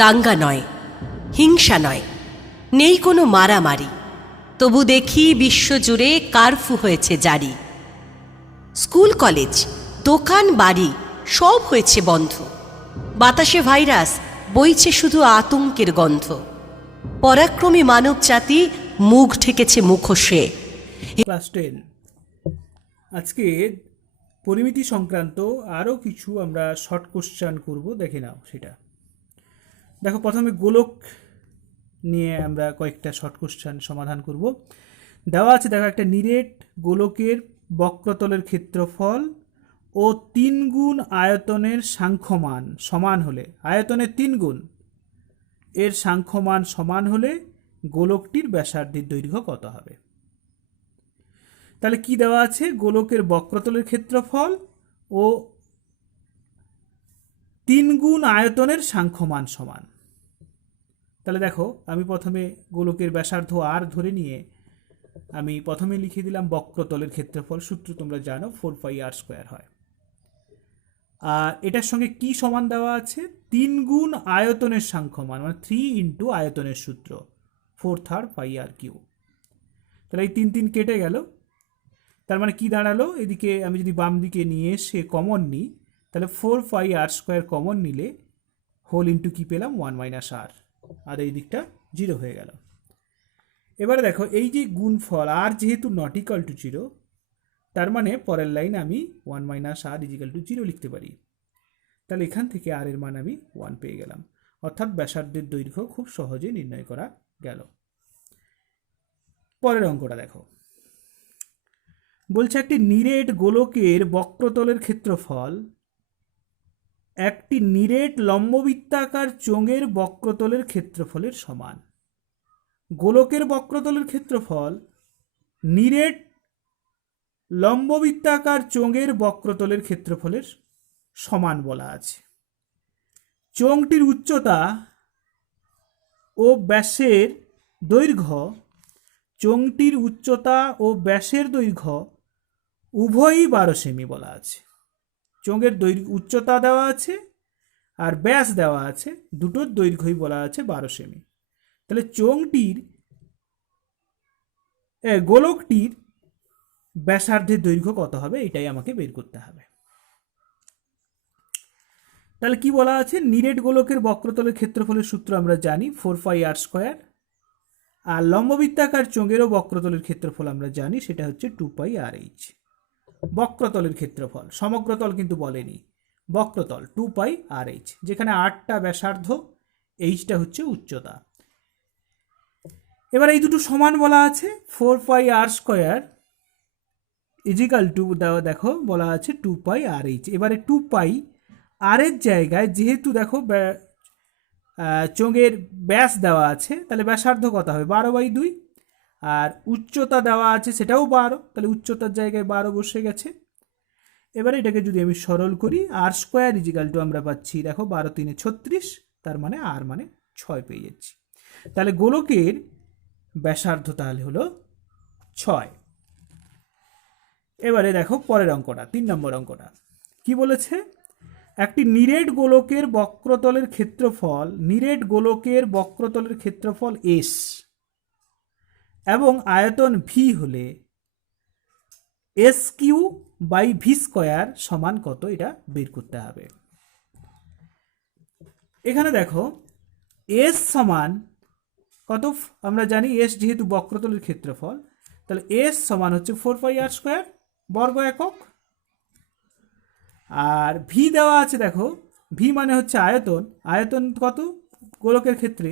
দাঙ্গা নয়, হিংসা নয়, নেই কোনো মারামারি, তবু দেখি বিশ্বজুড়ে কারফু হয়েছে জারি। স্কুল কলেজ, দোকান বাড়ি সব হয়েছে বন্ধ। বাতাসে ভাইরাস, বইছে শুধু আতঙ্কের গন্ধ। পরাক্রমী মানব জাতি মুখ ঢেকেছে মুখোশে। ক্লাস 10 আজকে পরিমিতি সংক্রান্ত আরও কিছু আমরা শর্ট কোশ্চেন করব, দেখে নাও সেটা। দেখো, প্রথমে গোলক নিয়ে আমরা কয়েকটা শর্ট কোশ্চেন সমাধান করব। দেওয়া আছে, দেখো, একটা নিরেট গোলকের বক্রতলের ক্ষেত্রফল ও 3 গুণ আয়তনের সাংখ্যমান সমান হলে, আয়তনের 3 গুণ এর সাংখ্যমান সমান হলে গোলকটির ব্যাসার্ধের দৈর্ঘ্য কত হবে? তাহলে কি দেওয়া আছে? গোলকের বক্রতলের ক্ষেত্রফল ও 3 গুণ আয়তনের সাংখ্যমান সমান। তাহলে দেখো, আমি প্রথমে গোলকের ব্যাসার্ধ আর ধরে নিয়ে আমি প্রথমে লিখে দিলাম বক্রতলের ক্ষেত্রফল। সূত্র তোমরা জানো, 4πr² হয়। আর এটার সঙ্গে কি সমান দেওয়া আছে? 3 গুণ আয়তনের সাংখ্যমান, মানে 3 ইন্টু আয়তনের সূত্র 4/3 πr³। তাহলে এই 3 3 কেটে গেল। তার মানে কি দাঁড়ালো? এদিকে আমি যদি বাম দিকে নিয়ে এসে কমন নিই, তাহলে 4πr² কমন নিলে হোল ইন্টু কি পেলাম? 1 - r, আর এই দিকটা 0 হয়ে গেল। এবারে দেখো, এই যে গুণফল আর যেহেতু নট ইকুয়াল টু 0, তার মানে পরের লাইন আমি 1 - r = 0 লিখতে পারি। তাহলে এখান থেকে আর এর মান আমি 1 পেয়ে গেলাম, অর্থাৎ ব্যাসার্ধের দৈর্ঘ্য খুব সহজে নির্ণয় করা গেল। পরের অঙ্কটা দেখো, বলছে একটি নিরেট গোলকের বক্রতলের ক্ষেত্রফল একটি নিরেট লম্ববৃত্তাকার চোঙের বক্রতলের ক্ষেত্রফলের সমান। গোলকের বক্রতলের ক্ষেত্রফল নিরেট লম্ববৃত্তাকার চোঙের বক্রতলের ক্ষেত্রফলের সমান বলা আছে। চোঙটির উচ্চতা ও ব্যাসের দৈর্ঘ্য, চোঙটির উচ্চতা ও ব্যাসের দৈর্ঘ্য উভয়ই 12 সেমি বলা আছে। চোঙের উচ্চতা দেওয়া আছে আর ব্যাস দেওয়া আছে, দুটোর দৈর্ঘ্যই বলা আছে 12 সেমি। তাহলে চোঙটির গোলকটির ব্যাসার্ধের দৈর্ঘ্য কত হবে, এটাই আমাকে বের করতে হবে। তাহলে কি বলা আছে? নিরেট গোলকের বক্রতলের ক্ষেত্রফলের সূত্র আমরা জানি, 4πr²। আর লম্ববৃত্তাকার চোঙেরও বক্রতলের ক্ষেত্রফল আমরা জানি, সেটা হচ্ছে 2πrh। বক্রতলের ক্ষেত্রফল, সমগ্রতল কিন্তু বলেনি, বক্রতল 2πrh, যেখানে 8টা ব্যাসার্ধ, এইচটা হচ্ছে উচ্চতা। এবার এই দুটো সমান বলা আছে, 4πr² = দেখো বলা আছে 2πrh। এবারে 2π আর এর জায়গায় যেহেতু দেখো চোঙের ব্যাস দেওয়া আছে, তাহলে ব্যাসার্ধ কত হবে? 12/2। আর উচ্চতা দেওয়া আছে, সেটাও 12, তাহলে উচ্চতার জায়গায় 12 বসে গেছে। এবারে এটাকে যদি আমি সরল করি, r² আমরা পাচ্ছি, দেখো 12 × 3 = 36, তার মানে r মানে 6 পেয়ে যাচ্ছি। তাহলে গোলকের ব্যাসার্ধ তাহলে হলো 6। এবারে দেখো পরের অঙ্কটা, 3 নম্বর অঙ্কটা কি বলেছে? একটি নিরেট গোলকের বক্রতলের ক্ষেত্রফল, নিরেট গোলকের বক্রতলের ক্ষেত্রফল s এবং আয়তন v হলে s³/v² সমান কত, এটা বের করতে হবে। এখানে দেখো s সমান কত? আমরা জানি s যেহেতু বক্রতলের ক্ষেত্রফল, তাহলে s সমান হচ্ছে 4πr² বর্গ একক। আর v দেওয়া আছে, দেখো v মানে হচ্ছে আয়তন, আয়তন কত গোলকের ক্ষেত্রে?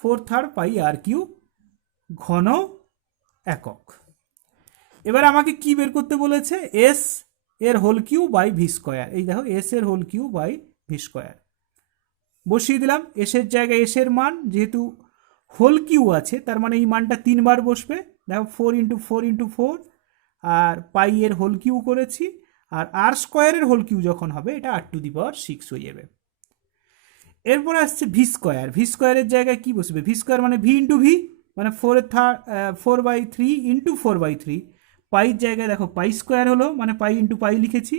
4/3 πr³ ঘন একক। এবার আমাকে কি বের করতে বলেছে? s এর হোল³/v²। এই দেখো, s এর হোল³/v²। বসিয়ে দিলাম, s এর জায়গায় s এর মান, যেহেতু হোল³ আছে তার মানে এই মানটা 3 বার বসবে। দেখো 4 × 4 × 4, আর পাই এর হোল³ করেছি, আর r² এর হোল³ যখন হবে এটা r⁶ হয়ে যাবে। এরপর আসছে v²। v² এর জায়গায় কি বসবে? v² মানে v × v, মানে 4/3 × 4/3। পাইয়ের জায়গায় দেখো π² হলো, মানে π × π লিখেছি,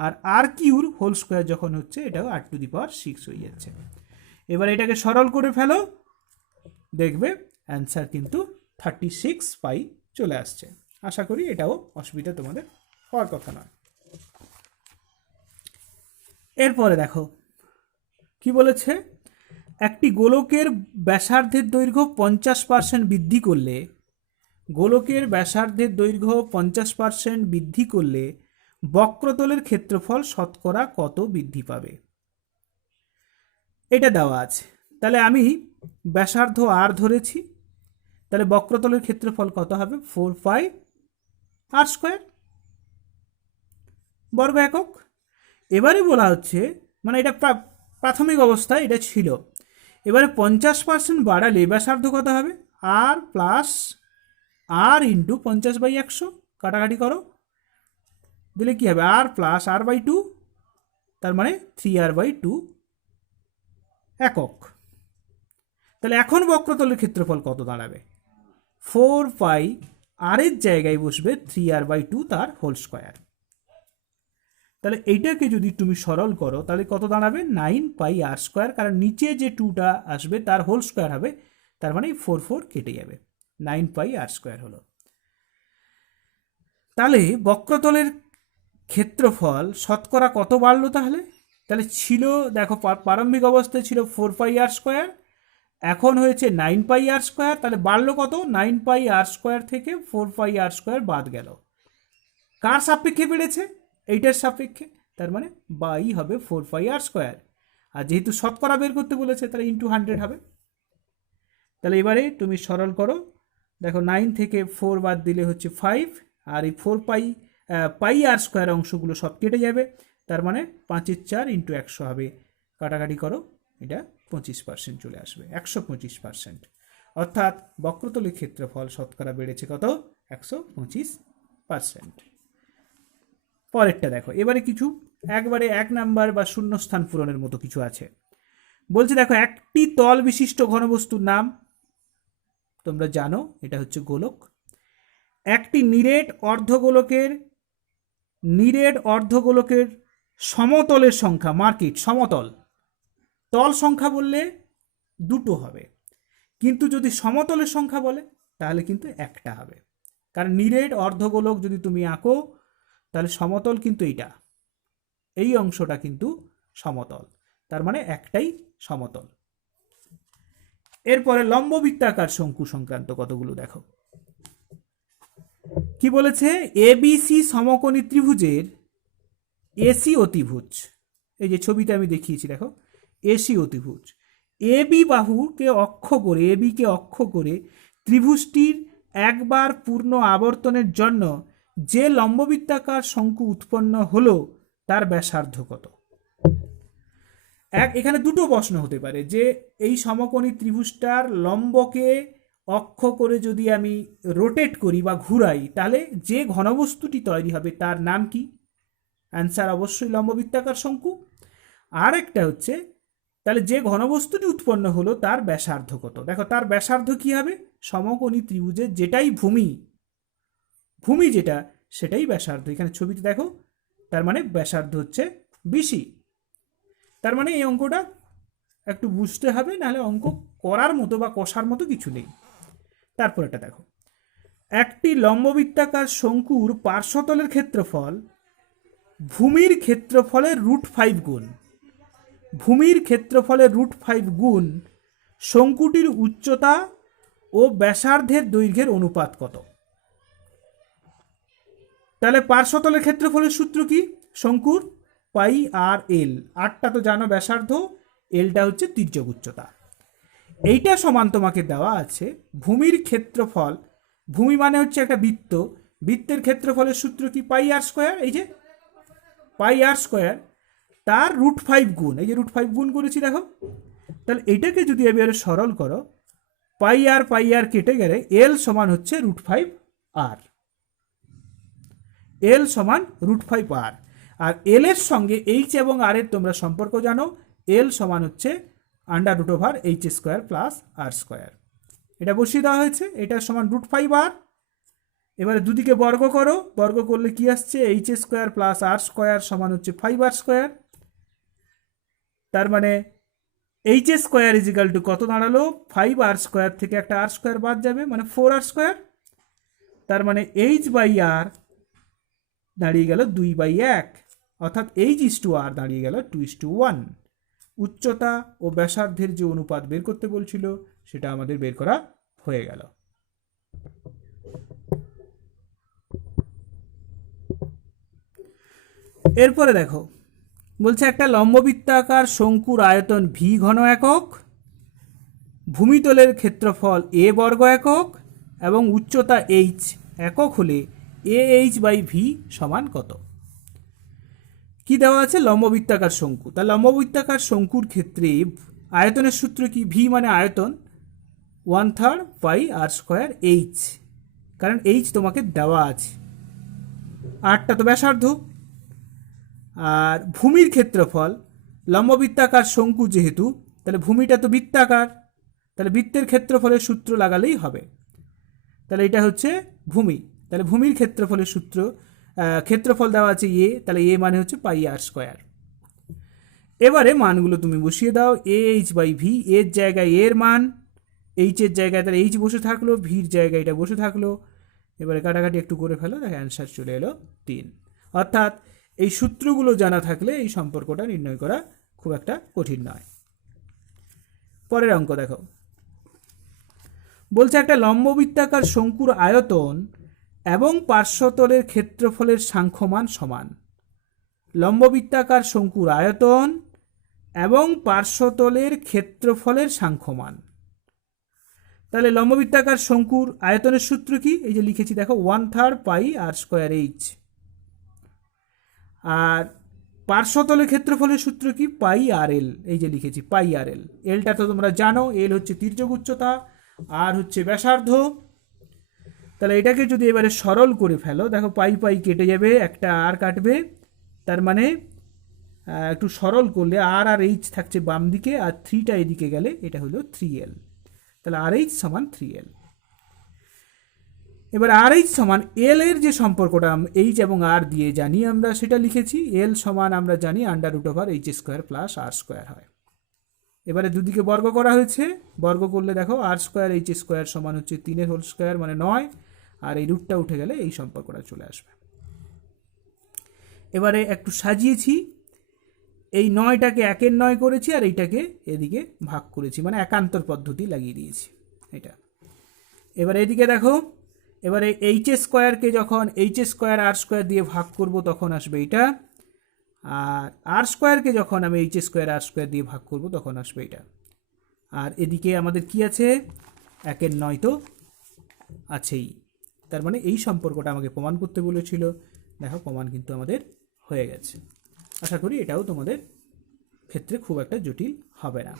আর r³ হোল² যখন হচ্ছে এটাও r⁶ হয়ে যাচ্ছে। এবার এটাকে সরল করে ফেলো, দেখবে অ্যান্সার কিন্তু 36 পাই চলে আসছে। আশা করি এটাও অসুবিধা তোমাদের হওয়ার কথা নয়। এরপরে দেখো কি বলেছে, একটি গোলকের ব্যাসার্ধের দৈর্ঘ্য 50% বৃদ্ধি করলে, গোলকের ব্যাসার্ধের দৈর্ঘ্য 50% বৃদ্ধি করলে বক্রতলের ক্ষেত্রফল শতকরা কত বৃদ্ধি পাবে? এটা দেওয়া আছে। তাহলে আমি ব্যাসার্ধ আর ধরেছি, তাহলে বক্রতলের ক্ষেত্রফল কত হবে? 4 পাই আর স্কোয়ার বর্গ একক। এবারে বলা হচ্ছে, মানে এটা প্রাথমিক অবস্থায় এটা ছিল, এবারে 50% বাড়ালে ব্যাসার্ধ কত হবে? আর প্লাস আর ইন্টু 50/100, কাটাকাটি করো, দিলে কি হবে? আর প্লাস r/2, তার মানে 3r/2 একক। তাহলে এখন বক্রতলের ক্ষেত্রফল কত দাঁড়াবে? 4 পাই আর এর জায়গায় বসবে 3r/2 তার হোল স্কোয়ার। তাহলে এইটাকে যদি তুমি সরল করো তাহলে কত দাঁড়াবে? 9 পাই আর স্কোয়ার, কারণ নিচে যে 2টা আসবে তার হোল স্কোয়ার হবে, তার মানে 4 কেটে যাবে, 9 পাই আর স্কোয়ার হলো। তাহলে বক্রতলের ক্ষেত্রফল শতকরা কত বাড়লো তাহলে? তাহলে ছিল, দেখো প্রারম্ভিক অবস্থায় ছিল 4 পাই আর স্কোয়ার, এখন হয়েছে 9 পাই আর স্কোয়ার, তাহলে বাড়লো কত? 9 পাই আর স্কোয়ার থেকে 4 পাই আর স্কোয়ার বাদ গেল। কার সাপেক্ষে বেড়েছে? এইটার সাপেক্ষে, তার মানে বাই হবে 4 পাই আর স্কোয়ার। আর যেহেতু শতকরা বের করতে বলেছে তাহলে ইন্টু 100 হবে। তাহলে এবারে তুমি সরল করো, দেখো 9 থেকে 4 বাদ দিলে হচ্ছে 5, আর এই 4 পাই আর স্কোয়ার অংশগুলো সব কেটে যাবে, তার মানে 5/4 ইন্টু 100 হবে, কাটাকাটি করো, এটা 25% চলে আসবে, 125%। অর্থাৎ বক্রতলের ক্ষেত্রফল শতকরা বেড়েছে কত? 125%। পরেরটা দেখো, এবারে কিছু একবারে 1 নাম্বার বা শূন্যস্থান পূরণের মতো কিছু আছে। বলছে দেখো, একটি তল বিশিষ্ট ঘনবস্তুর নাম তোমরা জানো, এটা হচ্ছে গোলক। একটি নিরেট অর্ধগোলকের সমতলের সংখ্যা, মার্কিট সমতল, তল সংখ্যা বললে দুটো হবে, কিন্তু যদি সমতলের সংখ্যা বলে তাহলে কিন্তু একটা হবে। কারণ নিরেট অর্ধগোলক যদি তুমি আঁকো তাহলে সমতল কিন্তু এইটা, এই অংশটা কিন্তু সমতল, তার মানে একটাই সমতল। এরপরে লম্ববৃত্তাকার শঙ্কু সংক্রান্ত কতগুলো দেখো কি বলেছে। এবিসি সমকোণী ত্রিভুজের এসি অতিভুজ, এই যে ছবিটা আমি দেখিয়েছি দেখো, এসি অতিভুজ এবি বাহুকে অক্ষ করে ত্রিভুজটির একবার পূর্ণ আবর্তনের জন্য যে লম্ববৃত্তাকার শঙ্কু উৎপন্ন হলো তার ব্যাসার্ধ কত? এখানে দুটো প্রশ্ন হতে পারে, যে এই সমকোণী ত্রিভুজটার লম্বকে অক্ষ করে যদি আমি রোটেট করি বা ঘুরাই তাহলে যে ঘনবস্তুটি তৈরি হবে তার নাম কি? অ্যান্সার অবশ্যই লম্ববৃত্তাকার শঙ্কু। আর একটা হচ্ছে, তাহলে যে ঘনবস্তুটি উৎপন্ন হলো তার ব্যাসার্ধ কত? দেখো তার ব্যাসার্ধ কি হবে? সমকোণী ত্রিভুজের যেটাই ভূমি যেটা সেটাই ব্যাসার্ধ। এখানে ছবিতে দেখো, তার মানে ব্যাসার্ধ হচ্ছে বিসি। তার মানে এই অঙ্কটা একটু বুঝতে হবে, নাহলে অঙ্ক করার মতো বা কষার মতো কিছু নেই। তারপর এটা দেখো, একটি লম্ববৃত্তাকার শঙ্কুর পার্শ্বতলের ক্ষেত্রফল ভূমির ক্ষেত্রফলের √5 গুণ, ভূমির ক্ষেত্রফলের √5 গুণ শঙ্কুটির উচ্চতা ও ব্যাসার্ধের দৈর্ঘ্যের অনুপাত কত? তাহলে পার্শ্বতলের ক্ষেত্রফলের সূত্র কি? শঙ্কুর পাই আর এল, আরটা তো জানো ব্যাসার্ধ, এলটা হচ্ছে তির্যক উচ্চতা। এইটা সমান তোমাকে দেওয়া আছে ভূমির ক্ষেত্রফল, ভূমি মানে হচ্ছে একটা বৃত্ত, বৃত্তের ক্ষেত্রফলের সূত্র কি? পাই আর স্কোয়ার, এই যে পাই আর স্কোয়ার তার √5 গুণ, এই যে √5 গুণ করেছি দেখো। তাহলে এইটাকে যদি এবারে সরল করো, পাই আর কেটে গেলে এল সমান হচ্ছে √5 আর, এল সমান √5 আর। আর এল এর সঙ্গে এইচ এবং আর এর তোমরা সম্পর্ক জানো, এল সমান হচ্ছে √h² প্লাস r²। এটা বসিয়ে দেওয়া হয়েছে, এটা সমান √5 আর। এবারে দুদিকে বর্গ করো, বর্গ করলে কি আসছে? h² প্লাস r² সমান হচ্ছে 5r²। তার মানে H A square is equal to কত দাঁড়ালো, 5r² থেকে একটা r² বাদ যাবে, মানে 4r²। তার মানে h/r দাঁড়িয়ে গেল 2/1, অর্থাৎ h/r দাঁড়িয়ে গেল 2:1। উচ্চতা ও ব্যাসার্ধের যে অনুপাত বের করতে বলছিল সেটা আমাদের বের করা হয়ে গেল। এরপরে দেখো, বলছে একটা লম্ববৃত্তাকার শঙ্কুর আয়তন v ঘন একক, ভূমিতলের ক্ষেত্রফল a বর্গ একক এবং উচ্চতা h একক হলে ah/v সমান কত? কি দেওয়া আছে? লম্ববৃত্তাকার শঙ্কু। তা লম্ববৃত্তাকার শঙ্কুর ক্ষেত্রে আয়তনের সূত্র কি? v মানে আয়তন 1/3 πr²h, কারণ h তোমাকে দেওয়া আছে, আরটা তো ব্যাসার্ধ। আর ভূমির ক্ষেত্রফল, লম্ববৃত্তাকার শঙ্কু যেহেতু, তাহলে ভূমিটা তো বৃত্তাকার, তাহলে বৃত্তের ক্ষেত্রফলের সূত্র লাগালেই হবে। তাহলে এটা হচ্ছে ভূমি, তাহলে ভূমির ক্ষেত্রফলের সূত্র, ক্ষেত্রফল দেওয়া আছে এ, তাহলে এ মানে হচ্ছে πr²। এবারে মানগুলো তুমি বসিয়ে দাও, ah/v, এর জায়গায় এর মান, এইচের জায়গায় তাহলে এইচ বসে থাকলো, ভির জায়গায় এটা বসে থাকলো। এবারে কাটাকাটি একটু করে ফেলো, দেখো অ্যান্সার চলে এলো 3। অর্থাৎ এই সূত্রগুলো জানা থাকলে এই সম্পর্কটা নির্ণয় করা খুব একটা কঠিন নয়। পরের অঙ্ক দেখো, বলছে একটা লম্ববৃত্তাকার শঙ্কুর আয়তন এবং পার্শ্বতলের ক্ষেত্রফলের সাংখ্যমান সমান। লম্ববৃত্তাকার শঙ্কুর আয়তন এবং পার্শ্বতলের ক্ষেত্রফলের সাংখ্যমান। তাহলে লম্ববৃত্তাকার শঙ্কুর আয়তনের সূত্র কি? এই যে লিখেছি দেখো, 1/3 πr²h। আর পার্শ্বতলের ক্ষেত্রফলের সূত্র কি? πrl, এই যে লিখেছি πrl। এলটা তো তোমরা জানো, এল হচ্ছে তির্যক উচ্চতা, আর হচ্ছে ব্যাসার্ধ। তাহলে এটাকে যদি এবারে সরল করে ফেলো, দেখো পাই কেটে যাবে, একটা আর কাটবে, তার মানে একটু সরল করলে আর এইচ থাকছে বাম দিকে, আর 3টা এদিকে গেলে এটা হলো 3l। তাহলে RH সমান 3l। এবার RH সমান l এর যে সম্পর্কটা h এবং r দিয়ে জানি আমরা, সেটা লিখেছি। l সমান আমরা জানি √h² + r² হয়। এবারে দুদিকে বর্গ করা হয়েছে, বর্গ করলে দেখো r²h² সমান হচ্ছে 3² মানে 9, আর এই রুটটা উঠে গেলে এই সম্পর্কটা চলে আসবে। এবারে একটু সাজিয়েছি, এই 9টাকে 1-এর 9 করেছি, আর এইটাকে এদিকে ভাগ করেছি, মানে একান্তর পদ্ধতি লাগিয়ে দিয়েছি এটা। এবারে এদিকে দেখো, এবারে h²কে যখন h² r² দিয়ে ভাগ করব তখন আসবে এটা, আর r²কে যখন আমি h² r² দিয়ে ভাগ করব তখন আসবে এটা। আর এদিকে আমাদের কি আছে? 1-এর 9 তো আছেই। তার মানে এই সম্পর্কটা আমাকে প্রমাণ করতে বলেছিল। দেখো প্রমাণ কিন্তু আমাদের হয়ে গেছে। আশা করি এটাও তোমাদের ক্ষেত্রে খুব একটা জটিল হবে না।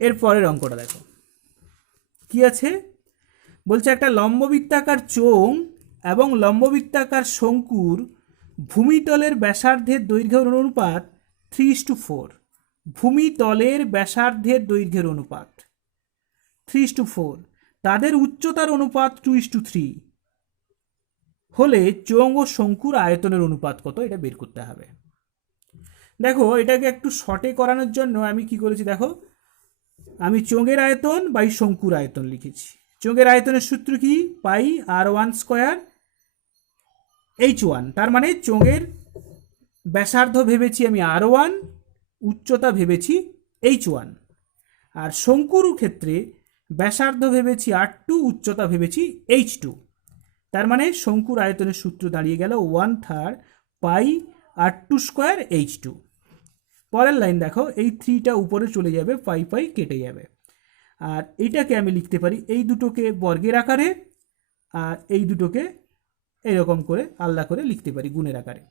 এর পরের অঙ্কটা দেখো কি আছে, বলছে একটা লম্ববৃত্তাকার চোঙ এবং লম্ববৃত্তাকার শঙ্কুর ভূমিতলের ব্যাসার্ধের দৈর্ঘ্যের অনুপাত 3:4। ভূমিতলের ব্যাসার্ধের দৈর্ঘ্যের অনুপাত 3:4, তাদের উচ্চতার অনুপাত 2:3 হলে চোঙ ও শঙ্কুর আয়তনের অনুপাত কত? এটা বের করতে হবে। দেখো এটাকে একটু শর্টে করানোর জন্য আমি কি করেছি, দেখো আমি চোঙের আয়তন বাই শঙ্কুর আয়তন লিখেছি। চোঙের আয়তনের সূত্র কি? πr² h1। তার মানে চোঙের ব্যাসার্ধ ভেবেছি আমি r1, উচ্চতা ভেবেছি h1। আর শঙ্কুর ক্ষেত্রে ব্যাসার্ধ ভেবেছি r2, উচ্চতা ভেবেছি h2। তার মানে শঙ্কুর আয়তনের সূত্র দাঁড়িয়ে গেল 1/3 πr² h2। পরের লাইন দেখো, এই 3টা উপরে চলে যাবে, পাই কেটে যাবে। আর এইটাকে আমি লিখতে পারি এই দুটোকে বর্গের আকারে, আর এই দুটোকে এরকম করে আলাদা করে লিখতে পারি গুণের আকারে।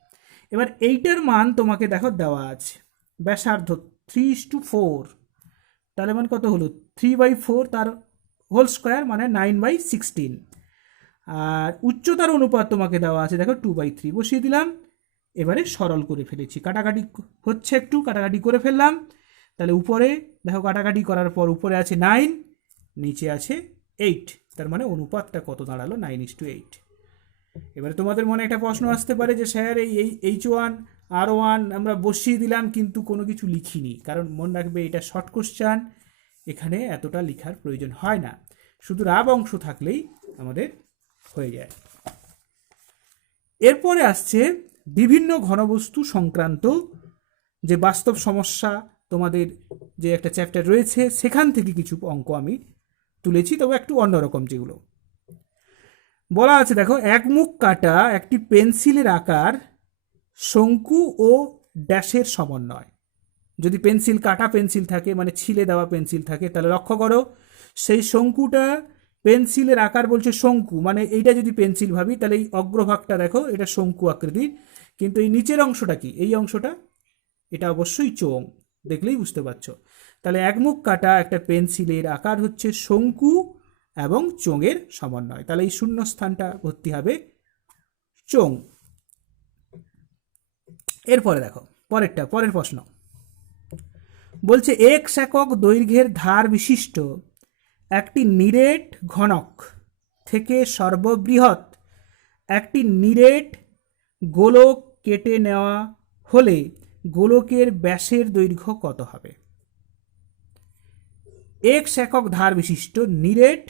এবার এইটার মান তোমাকে দেখো দেওয়া আছে, ব্যাসার্ধ 3:4, তাহলে মান কত হলো? 3/4 তার হোল স্কোয়ার মানে 9/16। আর উচ্চতার অনুপাত তোমাকে দেওয়া আছে দেখো 2/3, বসিয়ে দিলাম। এবারে সরল করে ফেলেছি, কাটাকাটি হচ্ছে, একটু কাটাকাটি করে ফেললাম। তাহলে উপরে দেখো কাটাকাটি করার পর উপরে আছে 9, নিচে আছে 8, তার মানে অনুপাতটা কত দাঁড়ালো? 9:8। এবারে তোমাদের মনে একটা প্রশ্ন আসতে পারে যে স্যার এই h1 R1 আমরা বসিয়ে দিলাম কিন্তু কোনো কিছু লিখিনি, কারণ মনে রাখবে এটা শর্ট কোশ্চেন, এখানে এতটা লেখার প্রয়োজন হয় না, শুধু রাব অংশ থাকলেই আমাদের হয়ে যায়। এরপরে আসছে বিভিন্ন ঘনবস্তু সংক্রান্ত যে বাস্তব সমস্যা, তোমাদের যে একটা চ্যাপ্টার রয়েছে সেখান থেকে কিছু অঙ্ক আমি তুলেছি, তবে একটু অন্যরকম। যেগুলো বলা আছে দেখো, একমুখ কাটা একটি পেন্সিলের আকার শঙ্কু ও ড্যাশের সমন্বয়। যদি পেন্সিল কাটা পেন্সিল থাকে, মানে ছিলে দেওয়া পেন্সিল থাকে, তাহলে লক্ষ্য করো সেই শঙ্কুটা পেন্সিলের আকার বলছে শঙ্কু, মানে এইটা যদি পেন্সিল ভাবি তাহলে এই অগ্রভাগটা দেখো এটা শঙ্কু আকৃতির, কিন্তু এই নিচের অংশটা কি, এই অংশটা এটা অবশ্যই চোঙ, দেখলেই বুঝতে পারছো। তাহলে একমুখ কাটা একটা পেন্সিলের আকার হচ্ছে শঙ্কু এবং চোঙের সমন্বয়, তাহলে এই শূন্য স্থানটা ভর্তি হবে চোঙ। এরপরে দেখো পরের প্রশ্ন বলছে, এক একক দৈর্ঘ্যের ধার বিশিষ্ট একটি নিরেট ঘনক থেকে সর্ববৃহৎ একটি নিরেট গোলক কেটে নেওয়া হলে গোলকের ব্যাসের দৈর্ঘ্য কত হবে? এক্স একক ধার বিশিষ্ট নিরেট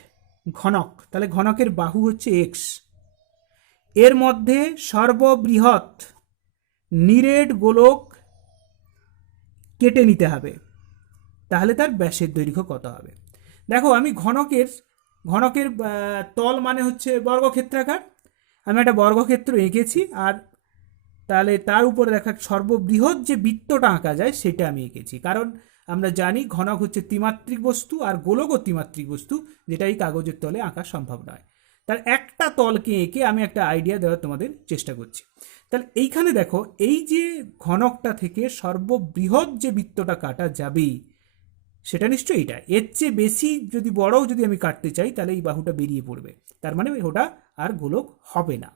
ঘনক, তাহলে ঘনকের বাহু হচ্ছে এক্স, এর মধ্যে সর্ববৃহৎ নিরেট গোলক কেটে নিতে হবে, তাহলে তার ব্যাসের দৈর্ঘ্য কত হবে? দেখো আমি ঘনকের তল মানে হচ্ছে বর্গক্ষেত্রাকার, আমি একটা বর্গক্ষেত্র এঁকেছি, আর তাহলে তার উপরে দেখা সর্ববৃহৎ যে বৃত্তটা আঁকা যায় সেটা আমি এঁকেছি, কারণ আমরা জানি ঘনক হচ্ছে ত্রিমাত্রিক বস্তু আর গোলকও ত্রিমাত্রিক বস্তু, যেটা এই কাগজের তলে আঁকা সম্ভব নয়। তার একটা তলকে এঁকে আমি একটা আইডিয়া দেওয়ার তোমাদের চেষ্টা করছি। তাহলে এইখানে দেখো, এই যে ঘনকটা থেকে সর্ববৃহৎ যে বৃত্তটা কাটা যাবে সেটা নিশ্চয়ই এটা, এর চেয়ে বেশি যদি বড়ও যদি আমি কাটতে চাই তাহলে এই বাহুটা বেরিয়ে পড়বে, তার মানে ওটা আর গোলক হবে না,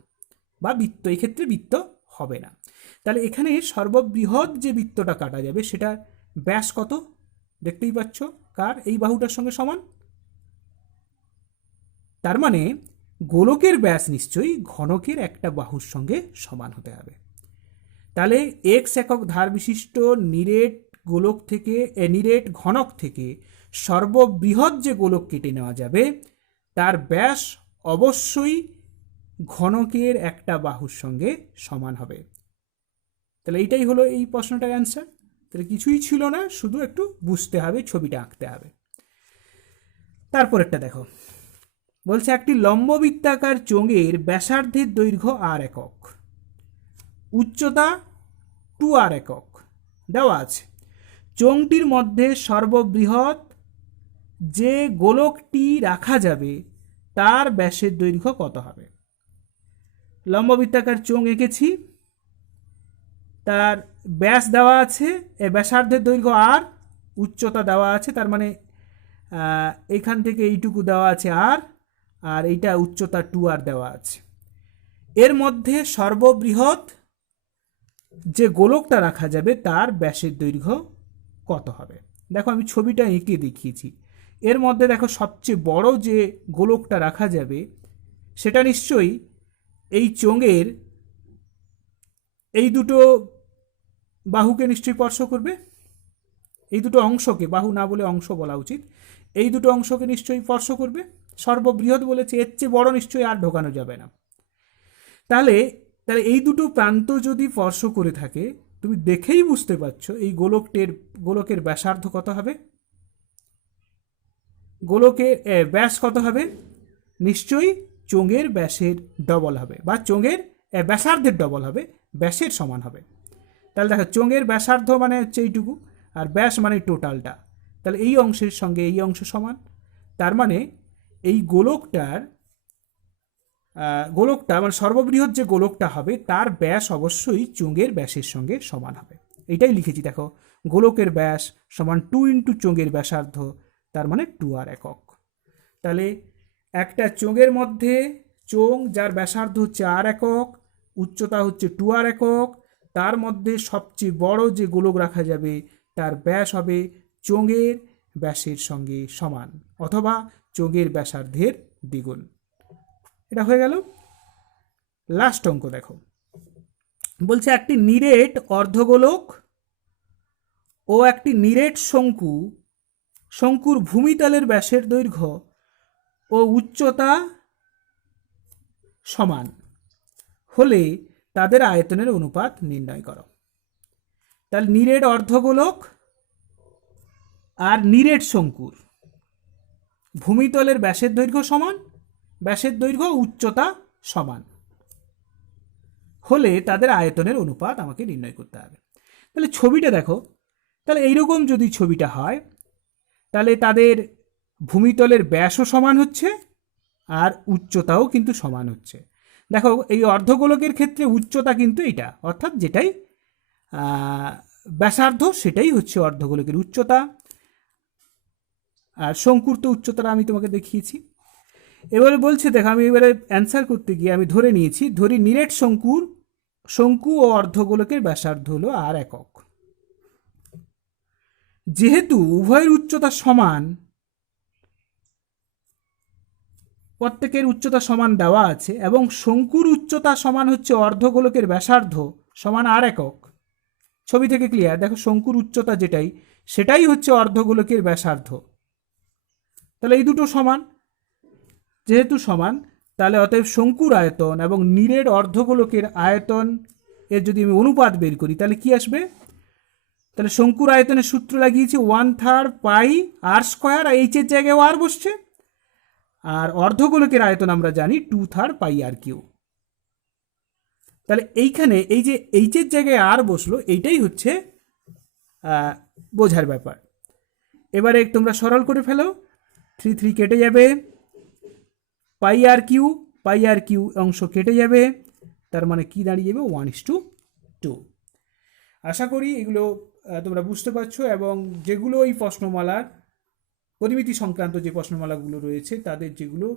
বা বৃত্ত, এই ক্ষেত্রে বৃত্ত হবে না। তাহলে এখানে সর্ববৃহৎ যে বৃত্তটা কাটা যাবে সেটার ব্যাস কত দেখতেই পাচ্ছ, কার এই বাহুটার সঙ্গে সমান, তার মানে গোলকের ব্যাস নিশ্চয়ই ঘনকের একটা বাহুর সঙ্গে সমান হতে হবে। তাহলে এক্স একক ধার বিশিষ্ট নিরেট গোলক থেকে নিরেট ঘনক থেকে সর্ববৃহৎ যে গোলক কেটে নেওয়া যাবে তার ব্যাস অবশ্যই ঘনকের একটা বাহুর সঙ্গে সমান হবে। তাহলে এইটাই হলো এই প্রশ্নটার অ্যান্সার। তাহলে কিছুই ছিল না, শুধু একটু বুঝতে হবে, ছবিটা আঁকতে হবে। তারপরেরটা দেখো, বলছে একটি লম্ববৃত্তাকার চোঙের ব্যাসার্ধের দৈর্ঘ্য আর একক, উচ্চতা 2r একক দেওয়া আছে। চোঙটির মধ্যে সর্ববৃহৎ যে গোলকটি রাখা যাবে তার ব্যাসের দৈর্ঘ্য কত হবে? লম্ববৃত্তাকার চোঙ এঁকেছি, তার ব্যাস দেওয়া আছে, ব্যাসার্ধের দৈর্ঘ্য আর, উচ্চতা দেওয়া আছে, তার মানে এইখান থেকে এইটুকু দেওয়া আছে আর এইটা উচ্চতা 2r দেওয়া আছে। এর মধ্যে সর্ববৃহৎ যে গোলকটা রাখা যাবে তার ব্যাসের দৈর্ঘ্য কত হবে? দেখো আমি ছবিটা এঁকে দেখিয়েছি, এর মধ্যে দেখো সবচেয়ে বড় যে গোলকটা রাখা যাবে সেটা নিশ্চয়ই এই চোঙের এই দুটো বাহুকে নিশ্চয়ই স্পর্শ করবে, এই দুটো অংশকে, বাহু না বলে অংশ বলা উচিত, এই দুটো অংশকে নিশ্চয়ই স্পর্শ করবে। সর্ববৃহৎ বলেছে, এর চেয়ে বড় নিশ্চয়ই আর ঢোকানো যাবে না। তাহলে এই দুটো প্রান্ত যদি স্পর্শ করে থাকে, তুমি দেখেই বুঝতে পারছো এই গোলকের ব্যাসার্ধ কত হবে, গোলকের ব্যাস কত হবে? নিশ্চয়ই চোঙের ব্যাসের ডবল হবে, বা চোঙের ব্যাসার্ধের ডবল হবে, ব্যাসের সমান হবে। তাহলে দেখো চোঙের ব্যাসার্ধ মানে হচ্ছে এইটুকু, আর ব্যাস মানে টোটালটা, তাহলে এই অংশের সঙ্গে এই অংশ সমান, তার মানে এই গোলকটা মানে সর্ববৃহৎ যে গোলকটা হবে তার ব্যাস অবশ্যই চোঙের ব্যাসের সঙ্গে সমান হবে। এটাই লিখেছি দেখো, গোলকের ব্যাস সমান 2 ইন্টু চোঙের ব্যাসার্ধ, তার মানে 2r একক। তাহলে একটা চোঙের মধ্যে চোঙ যার ব্যাসার্ধ হচ্ছে r একক, উচ্চতা হচ্ছে 2r একক, তার মধ্যে সবচেয়ে বড় যে গোলক রাখা যাবে তার ব্যাস হবে চোঙের ব্যাসের সঙ্গে সমান, অথবা চোঙের ব্যাসার্ধের দ্বিগুণ। এটা হয়ে গেল। লাস্ট অঙ্ক দেখো, বলছে একটি নিরেট অর্ধগোলক ও একটি নিরেট শঙ্কু, শঙ্কুর ভূমিতলের ব্যাসের দৈর্ঘ্য ও উচ্চতা সমান হলে তাদের আয়তনের অনুপাত নির্ণয় করো। তাহলে নিরেট অর্ধগোলক আর নিরেট শঙ্কুর ভূমিতলের ব্যাসের দৈর্ঘ্য সমান, ব্যাসের দৈর্ঘ্য উচ্চতা সমান হলে তাদের আয়তনের অনুপাত আমাকে নির্ণয় করতে হবে। তাহলে ছবিটা দেখো, তাহলে এইরকম যদি ছবিটা হয় তাহলে তাদের ভূমিতলের ব্যাসও সমান হচ্ছে আর উচ্চতাও কিন্তু সমান হচ্ছে। দেখো এই অর্ধগোলকের ক্ষেত্রে উচ্চতা কিন্তু এটা, অর্থাৎ যেটাই ব্যাসার্ধ সেটাই হচ্ছে অর্ধগোলকের উচ্চতা, আর শঙ্কুর তো উচ্চতাটা আমি তোমাকে দেখিয়েছি। এবারে বলছে দেখো, আমি এবারে অ্যান্সার করতে গিয়ে আমি ধরে নিয়েছি, ধরি নিরেট শঙ্কু ও অর্ধগোলকের ব্যাসার্ধ হলো আর একক। যেহেতু উভয়ের উচ্চতা সমান, প্রত্যেকের উচ্চতা সমান দেওয়া আছে এবং শঙ্কুর উচ্চতা সমান হচ্ছে অর্ধগোলকের ব্যাসার্ধ সমান আর একক, ছবি থেকে ক্লিয়ার। দেখো শঙ্কুর উচ্চতা যেটাই সেটাই হচ্ছে অর্ধগোলকের ব্যাসার্ধ, তাহলে এই দুটো সমান, যেহেতু সমান তাহলে অতএব শঙ্কুর আয়তন এবং নিরেট অর্ধগোলকের আয়তন এর যদি আমি অনুপাত বের করি তাহলে কি আসবে, তাহলে শঙ্কুর আয়তনের সূত্র লাগিয়েছি 1/3 পাই আর স্কোয়ার, আর এইচের জায়গায় আর বসছে, আর অর্ধগোলকের আয়তন আমরা জানি 2/3 পাই আর কিউ। তাহলে এইখানে এই যে এইচের জায়গায় আর বসলো এইটাই হচ্ছে বোঝার ব্যাপার। এবারে তোমরা সরল করে ফেলো, 3 কেটে যাবে, পাই আর কিউ অংশ কেটে যাবে, তার মানে কি দাঁড়িয়ে যাবে 1:2। আশা করি এগুলো তোমরা বুঝতে পারছো, এবং যেগুলো এই প্রশ্নমালার পরিমিতি সংক্রান্ত যে প্রশ্নমালাগুলো রয়েছে তাদের যেগুলো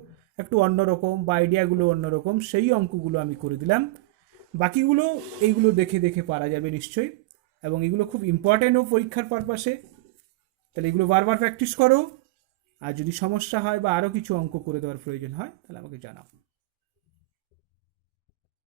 একটু অন্যরকম বা আইডিয়াগুলো অন্যরকম সেই অঙ্কগুলো আমি করে দিলাম। বাকিগুলো এইগুলো দেখে দেখে পারা যাবে নিশ্চয়ই, এবং এগুলো খুব ইম্পর্ট্যান্টও পরীক্ষার পারপাসে। তাহলে এগুলো বারবার প্র্যাকটিস করো, আর যদি সমস্যা হয় বা আরও কিছু অঙ্ক করে দেওয়ার প্রয়োজন হয় তাহলে আমাকে জানাও।